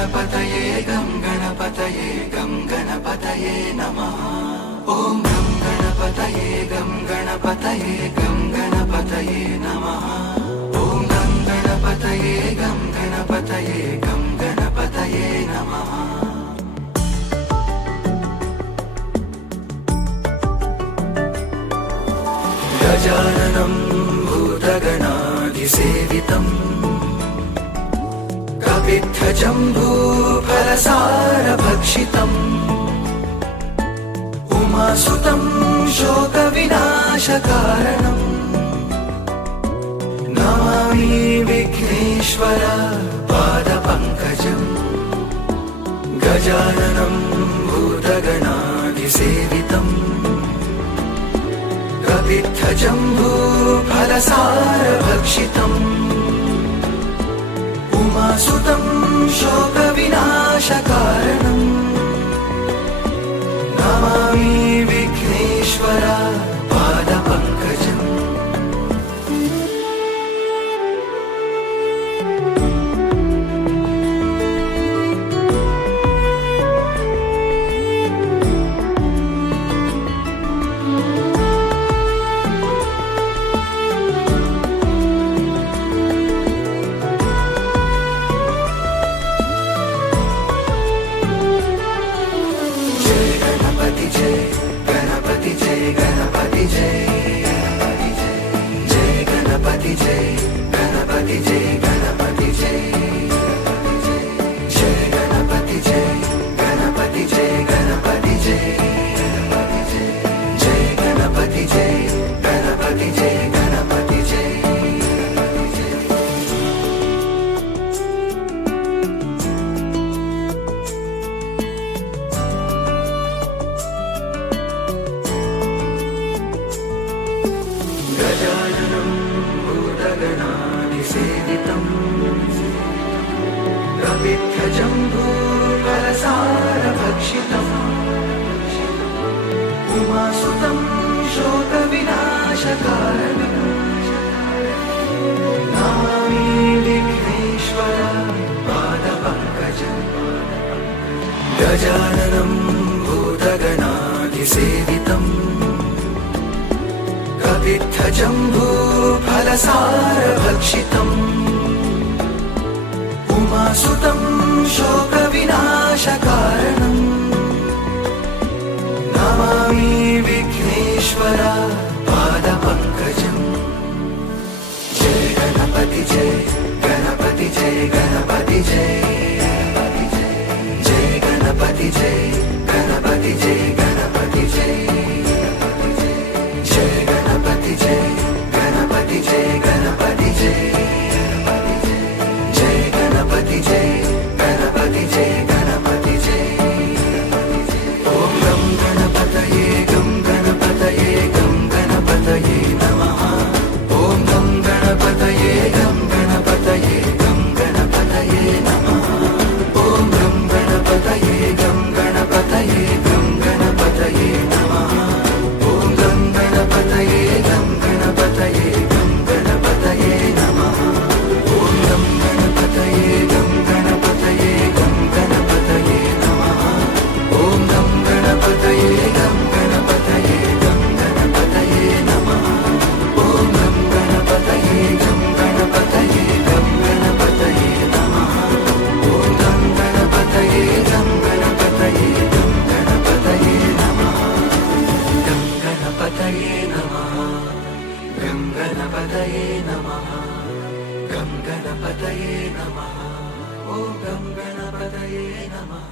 गणपतये गं गणपतये नमः। ॐ गं गणपतये गं गणपतये नमः। ॐ गं गणपतये गं गणपतये नमः। गजाननं भूतगणाधिसेवितम् कपित्थजम्बूफलसारभक्षितम् उमासुतं शोकविनाशकारणम् नमामि विघ्नेश्वर पादपङ्कजम्। गजाननं भूतगणाधिसेवितम् कपित्थजम्बूफलसारभक्षितम् उमासुतं शोकविनाशकारणम् नमामि विघ्नेश्वर पादपङ्कजम्। गणपति जय गणपति जय जय गणपति जय गणपति जय गणपति जय जय गणपति जय गणपति जय गणपति जय जय गणपति जय गणपति जय गणपति जय। गजाननं भूतगणाधिसेवितम् कपित्थजम्बूफलसारभक्षितम् उमासुतं शोकविनाशकारणम् नमामि विघ्नेश्वर पादपङ्कजम्। गजाननं भूतगणाधिसेवितम् कपित्थजम्बूफलसारभक्षितम् उमासुतं शोकविनाशकारणम् नमामि विघ्नेश्वर पादपङ्कजम्। जय गणपति जय गणपति जय गणपति जय जय गणपति जय गणपति जय गणपति जय जय गणपति जय गणपति जय गणपति जय जय गणपति जय गणपति जय गणपति जय। ॐ गं गणपतये गं गणपतये नमः। ॐ गं गणपतये गं गणपतये नमः। ॐ गं गणपतये गं गणपतये नमः। ॐ गं गणपतये गं गणपतये नमः। ॐ गं गणपतये गं गणपतये नमः। ॐ गं गणपतये गं गणपतये नमः। ॐ गं गणपतये गं गणपतये नमः। ॐ गं गणपतये गं गणपतये नमः। गं गणपतये नमः। गं गणपतये नमः। गं गणपतये नमः। ॐ गं गणपतये नमः।